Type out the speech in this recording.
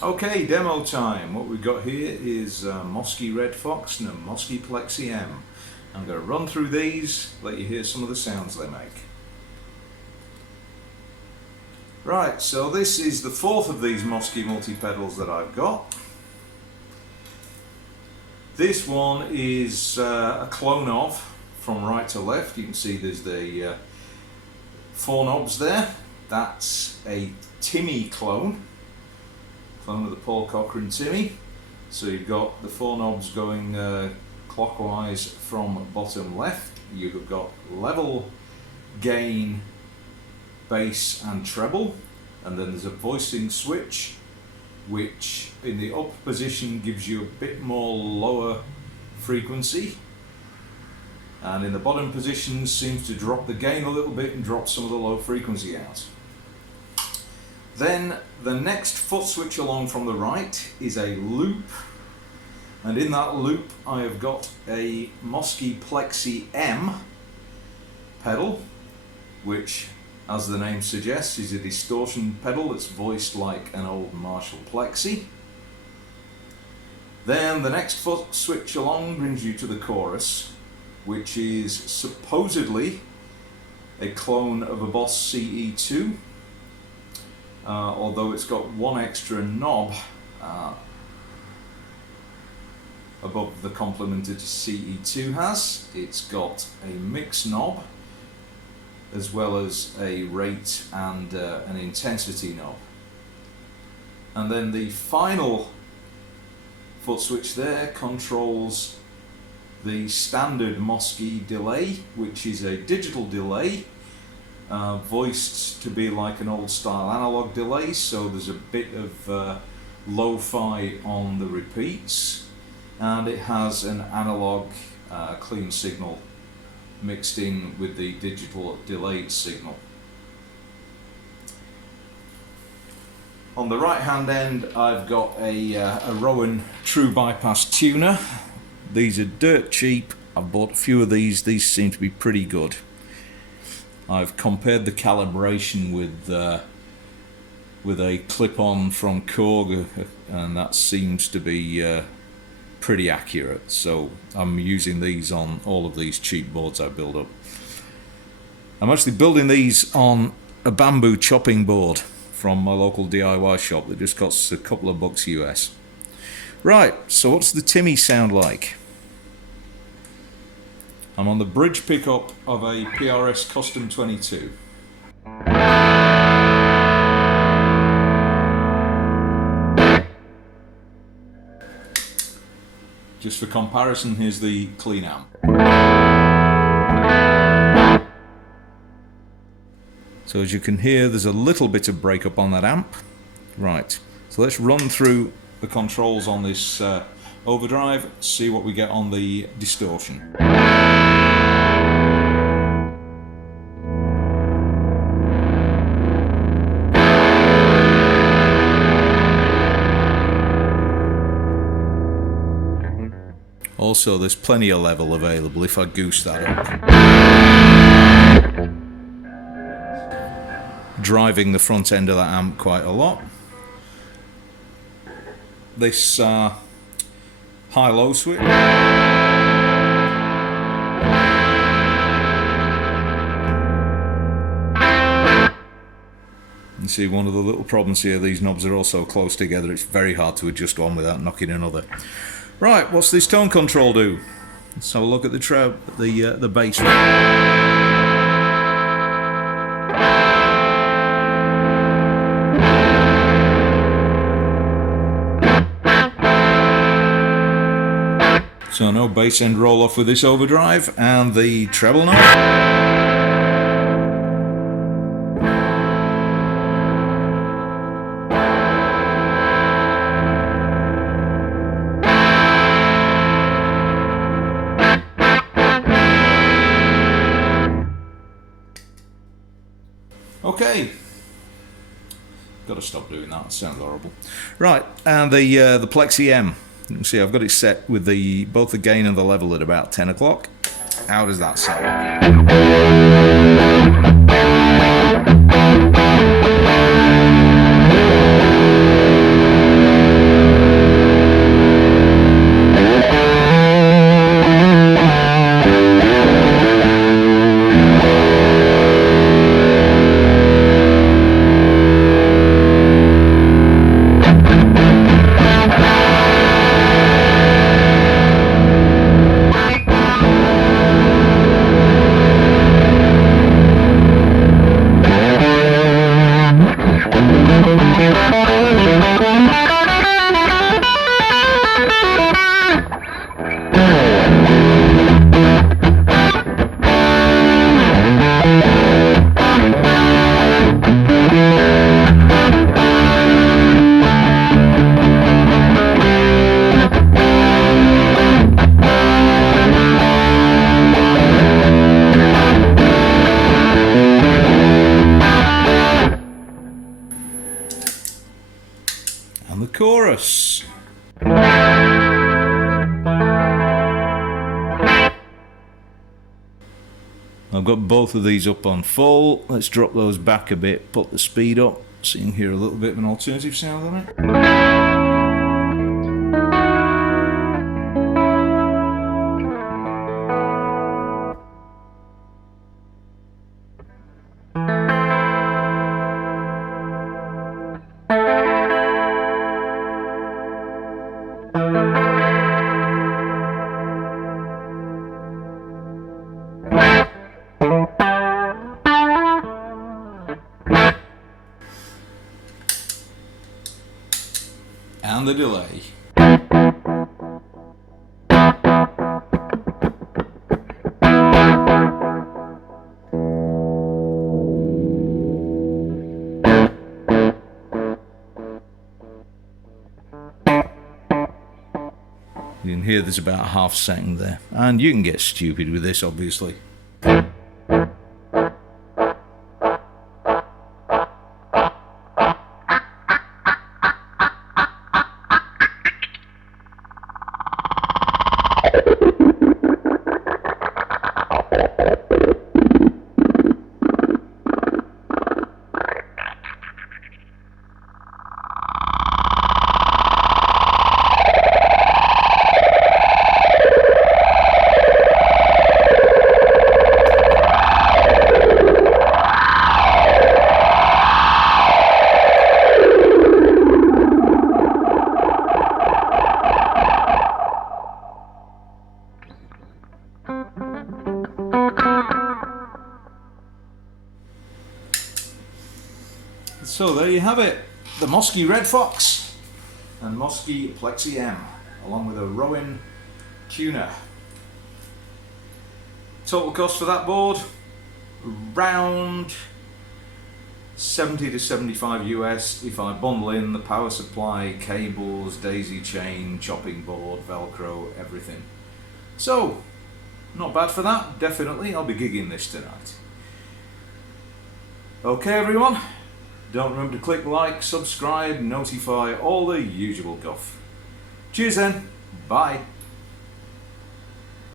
Okay, demo time. What we've got here is a Mosky Red Fox and a Mosky Plexi M. I'm going to run through these, let you hear some of the sounds they make. Right, so this is the fourth of these Mosky multi-pedals that I've got. This one is a clone of, from right to left. You can see there's the four knobs there. That's a Timmy clone of the Paul Cochran Timmy. So you've got the four knobs going clockwise from bottom left. You've got level, gain, bass and treble, and then there's a voicing switch which in the up position gives you a bit more lower frequency, and in the bottom position seems to drop the gain a little bit and drop some of the low frequency out. Then the next foot switch along from the right is a loop, and in that loop I have got a Mosky Plexi M pedal, which, as the name suggests, is a distortion pedal that's voiced like an old Marshall Plexi. Then the next foot switch along brings you to the chorus, which is supposedly a clone of a Boss CE2. Although it's got one extra knob above the complemented CE2 has. It's got a mix knob as well as a rate and an intensity knob. And then the final foot switch there controls the standard Mosky delay, which is a digital delay, voiced to be like an old style analog delay, so there's a bit of lo-fi on the repeats, and it has an analog clean signal mixed in with the digital delayed signal. On the right hand end I've got a Rowan true bypass tuner. These are dirt cheap. I've bought a few of these seem to be pretty good. I've compared the calibration with a clip-on from Korg, and that seems to be pretty accurate. So I'm using these on all of these cheap boards I build up. I'm actually building these on a bamboo chopping board from my local DIY shop that just costs a couple of bucks US. Right, so what's the Timmy sound like? I'm on the bridge pickup of a PRS Custom 22. Just for comparison, here's the clean amp. So as you can hear, there's a little bit of breakup on that amp. Right, so let's run through the controls on this overdrive, see what we get on the distortion. Also, there's plenty of level available if I goose that up. Driving the front end of that amp quite a lot. This high-low switch. You see one of the little problems here, these knobs are all so close together, it's very hard to adjust one without knocking another. Right, what's this tone control do? Let's have a look at the bass. So no bass end roll off with this overdrive, and the treble knob. Okay, got to stop doing that. It sounds horrible. Right, and the Plexi M. You can see I've got it set with both the gain and the level at about 10 o'clock. How does that sound? And the chorus. I've got both of these up on full. Let's drop those back a bit, put the speed up, so you can hear a little bit of an alternative sound on it. And the delay. You can hear there's about a half second there, and you can get stupid with this, obviously. So there you have it, the Mosky Red Fox and Mosky Plexi M, along with a Rowan tuner. Total cost for that board, around 70 to 75 US if I bundle in the power supply, cables, daisy chain, chopping board, Velcro, everything. So, not bad for that, definitely. I'll be gigging this tonight. Okay everyone, don't remember to click like, subscribe, notify, all the usual guff. Cheers then, bye.